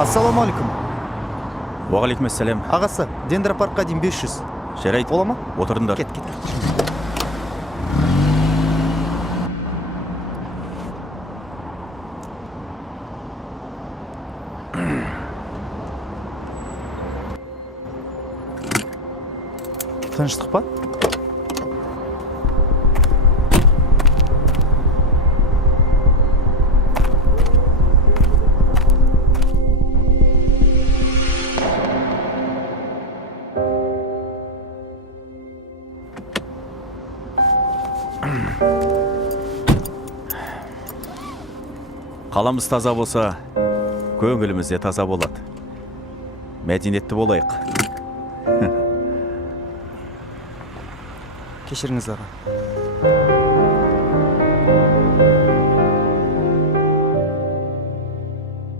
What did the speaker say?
Ассаламу алейкум. Уағалейкум ассалам. Ағасы, Дендропаркқа дейін 500. Жарайды. Бола ма? Отырыңдар. Кет. Тыныштық па? Қаламыз таза болса, көңіліміз де таза болады. Мәдениетті болайық. Кешіріңіз аға.